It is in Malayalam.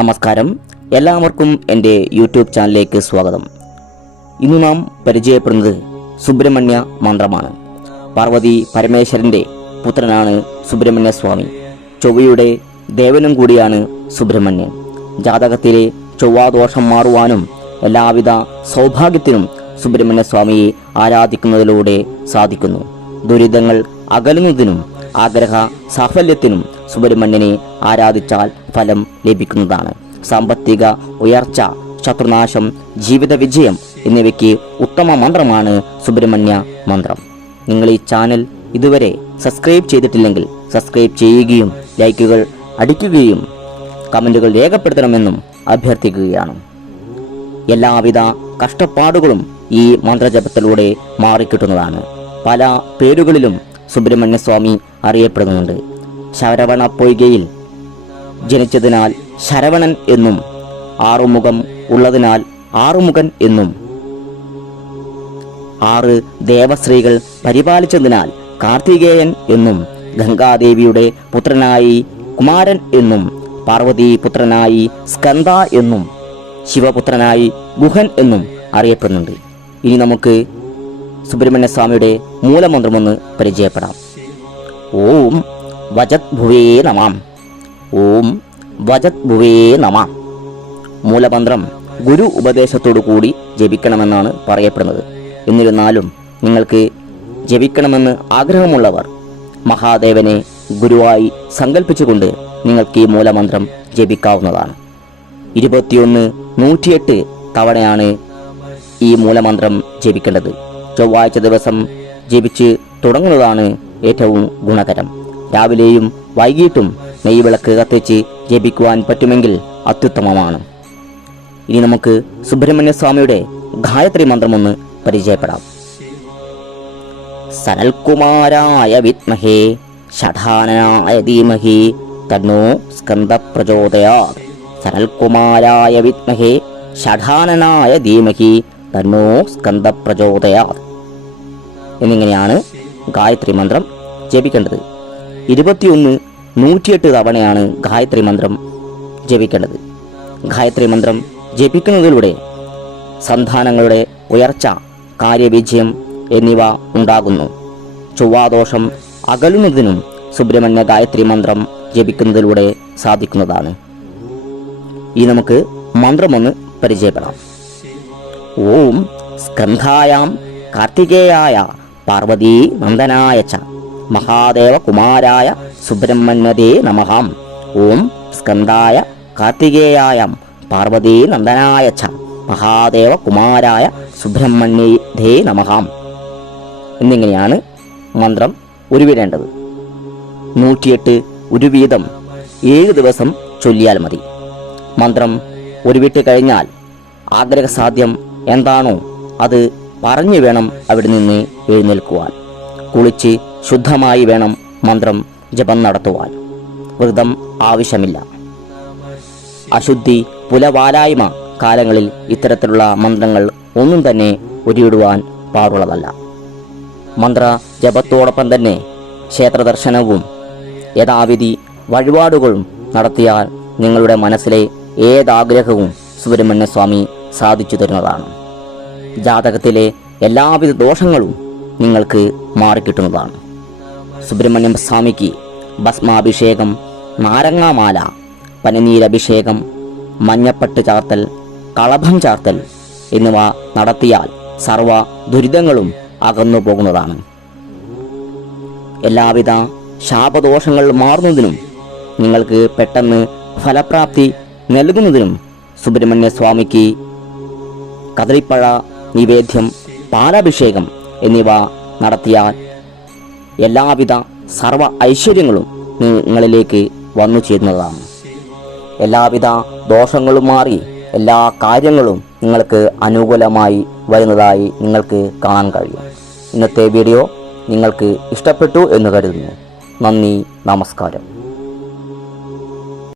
നമസ്കാരം, എല്ലാവർക്കും എൻ്റെ യൂട്യൂബ് ചാനലിലേക്ക് സ്വാഗതം. ഇന്ന് നാം പരിചയപ്പെടുന്നത് സുബ്രഹ്മണ്യ മന്ത്രമാണ്. പാർവതി പരമേശ്വരൻ്റെ പുത്രനാണ് സുബ്രഹ്മണ്യ സ്വാമി. ചൊവ്വയുടെ ദേവനും കൂടിയാണ് സുബ്രഹ്മണ്യൻ. ജാതകത്തിലെ ചൊവ്വാദോഷം മാറുവാനും എല്ലാവിധ സൗഭാഗ്യത്തിനും സുബ്രഹ്മണ്യ സ്വാമിയെ ആരാധിക്കുന്നതിലൂടെ സാധിക്കുന്നു. ദുരിതങ്ങൾ അകലുന്നതിനും ആഗ്രഹ സാഫല്യത്തിനും സുബ്രഹ്മണ്യനെ ആരാധിച്ചാൽ ഫലം ലഭിക്കുന്നതാണ്. സാമ്പത്തിക ഉയർച്ച, ശത്രുനാശം, ജീവിത വിജയം എന്നിവയ്ക്ക് ഉത്തമ മന്ത്രമാണ് സുബ്രഹ്മണ്യ മന്ത്രം. നിങ്ങൾ ഈ ചാനൽ ഇതുവരെ സബ്സ്ക്രൈബ് ചെയ്തിട്ടില്ലെങ്കിൽ സബ്സ്ക്രൈബ് ചെയ്യുകയും ലൈക്കുകൾ അടിക്കുകയും കമൻറ്റുകൾ രേഖപ്പെടുത്തണമെന്നും അഭ്യർത്ഥിക്കുകയാണ്. എല്ലാവിധ കഷ്ടപ്പാടുകളും ഈ മന്ത്രജപത്തിലൂടെ മാറിക്കിട്ടുന്നതാണ്. പല പേരുകളിലും സുബ്രഹ്മണ്യ സ്വാമി അറിയപ്പെടുന്നുണ്ട്. ശരവണ പൊയ്കയിൽ ജനിച്ചതിനാൽ ശരവണൻ എന്നും, ആറുമുഖം ഉള്ളതിനാൽ ആറുമുഖൻ എന്നും, 6 ദേവശ്രീകൾ പരിപാലിച്ചതിനാൽ കാർത്തികേയൻ എന്നും, ഗംഗാദേവിയുടെ പുത്രനായി കുമാരൻ എന്നും, പാർവതി പുത്രനായി സ്കന്ദ എന്നും, ശിവപുത്രനായി ഗുഹൻ എന്നും അറിയപ്പെടുന്നുണ്ട്. ഇനി നമുക്ക് സുബ്രഹ്മണ്യ സ്വാമിയുടെ മൂലമന്ത്രമൊന്ന് പരിചയപ്പെടാം. ഓം വജത് ഭുവേ നമാം. ഓം വജത് ഭുവേ നമാം. മൂലമന്ത്രം ഗുരു ഉപദേശത്തോടു കൂടി ജപിക്കണമെന്നാണ് പറയപ്പെടുന്നത്. എന്നിരുന്നാലും നിങ്ങൾക്ക് ജപിക്കണമെന്ന് ആഗ്രഹമുള്ളവർ മഹാദേവനെ ഗുരുവായി സങ്കല്പിച്ചുകൊണ്ട് നിങ്ങൾക്ക് ഈ മൂലമന്ത്രം ജപിക്കാവുന്നതാണ്. 21, 108 തവണയാണ് ഈ മൂലമന്ത്രം ജപിക്കേണ്ടത്. ചൊവ്വാഴ്ച ദിവസം ജപിച്ച് തുടങ്ങുന്നതാണ് ഏറ്റവും ഗുണകരം. രാവിലെയും വൈകിട്ടും നെയ്വിളക്ക് കത്തിച്ച് ജപിക്കുവാൻ പറ്റുമെങ്കിൽ അത്യുത്തമമാണ്. ഇനി നമുക്ക് സുബ്രഹ്മണ്യ സ്വാമിയുടെ ഗായത്രി മന്ത്രമൊന്ന് പരിചയപ്പെടാം. സനൽകുമാരായ വിദ്മഹേ ഷഠാനനായ ധീമഹി തന്നോ സ്കന്ദ പ്രചോദയാത്. സനൽകുമാരായ വിദ്മഹേ ഷഠാനനായ ധീമഹി തന്നോ സ്കന്ദ പ്രചോദയാത് എന്നിങ്ങനെയാണ് ഗായത്രി മന്ത്രം ജപിക്കേണ്ടത്. 21, 108 തവണയാണ് ഗായത്രി മന്ത്രം ജപിക്കേണ്ടത്. ഗായത്രി മന്ത്രം ജപിക്കുന്നതിലൂടെ സന്താനങ്ങളുടെ ഉയർച്ച, കാര്യവിജയം എന്നിവ ഉണ്ടാകുന്നു. ചൊവ്വാദോഷം അകലുന്നതിനും സുബ്രഹ്മണ്യ ഗായത്രി മന്ത്രം ജപിക്കുന്നതിലൂടെ സാധിക്കുന്നതാണ്. ഈ നമുക്ക് മന്ത്രമൊന്ന് പരിചയപ്പെടാം. ഓം സ്കന്ധായാം കാർത്തികേയായ പാർവതീ നന്ദനായ ച മഹാദേവ കുമാരായ സുബ്രഹ്മണ്യതേ നമഃ. ഓം സ്കന്ധായ കാർത്തികേയായം പാർവതീ നന്ദനായ ച മഹാദേവ കുമാരായ സുബ്രഹ്മണ്യതേ നമഃ എന്നിങ്ങനെയാണ് മന്ത്രം ഉരുവിടേണ്ടത്. 108 ഉരുവീതം 7 ദിവസം ചൊല്ലിയാൽ മതി. മന്ത്രം ഉരുവിട്ട് കഴിഞ്ഞാൽ ആഗ്രഹസാധ്യം എന്താണോ അത് പറഞ്ഞു വേണം അവിടെ നിന്ന് എഴുന്നേൽക്കുവാൻ. കുളിച്ച് ശുദ്ധമായി വേണം മന്ത്രം ജപം നടത്തുവാൻ. വ്രതം ആവശ്യമില്ല. അശുദ്ധി, പുലവാലായ്മ കാലങ്ങളിൽ ഇത്തരത്തിലുള്ള മന്ത്രങ്ങൾ ഒന്നും തന്നെ ഉരുവിടുവാൻ പാടുള്ളതല്ല. മന്ത്ര ജപത്തോടൊപ്പം തന്നെ ക്ഷേത്രദർശനവും യഥാവിധി വഴിപാടുകളും നടത്തിയാൽ നിങ്ങളുടെ മനസ്സിലെ ഏതാഗ്രഹവും സുബ്രഹ്മണ്യ സ്വാമി സാധിച്ചു തരുന്നതാണ്. ജാതകത്തിലെ എല്ലാവിധ ദോഷങ്ങളും നിങ്ങൾക്ക് മാറിക്കിട്ടുന്നതാണ്. സുബ്രഹ്മണ്യ സ്വാമിക്ക് ഭസ്മാഭിഷേകം, നാരങ്ങാമാല, പനിനീരഭിഷേകം, മഞ്ഞപ്പട്ട് ചാർത്തൽ, കളഭം ചാർത്തൽ എന്നിവ നടത്തിയാൽ സർവ ദുരിതങ്ങളും അകന്നു പോകുന്നതാണ്. എല്ലാവിധ ശാപദോഷങ്ങൾ മാറുന്നതിനും നിങ്ങൾക്ക് പെട്ടെന്ന് ഫലപ്രാപ്തി നൽകുന്നതിനും സുബ്രഹ്മണ്യ സ്വാമിക്ക് കദളിപ്പഴ നിവേദ്യം, പാലാഭിഷേകം എന്നിവ നടത്തിയാൽ എല്ലാവിധ സർവ ഐശ്വര്യങ്ങളും നിങ്ങളിലേക്ക് വന്നു ചേരുന്നതാണ്. എല്ലാവിധ ദോഷങ്ങളും മാറി എല്ലാ കാര്യങ്ങളും നിങ്ങൾക്ക് അനുകൂലമായി വരുന്നതായി നിങ്ങൾക്ക് കാണാൻ കഴിയും. ഇന്നത്തെ വീഡിയോ നിങ്ങൾക്ക് ഇഷ്ടപ്പെട്ടു എന്ന് കരുതുന്നു. നന്ദി, നമസ്കാരം.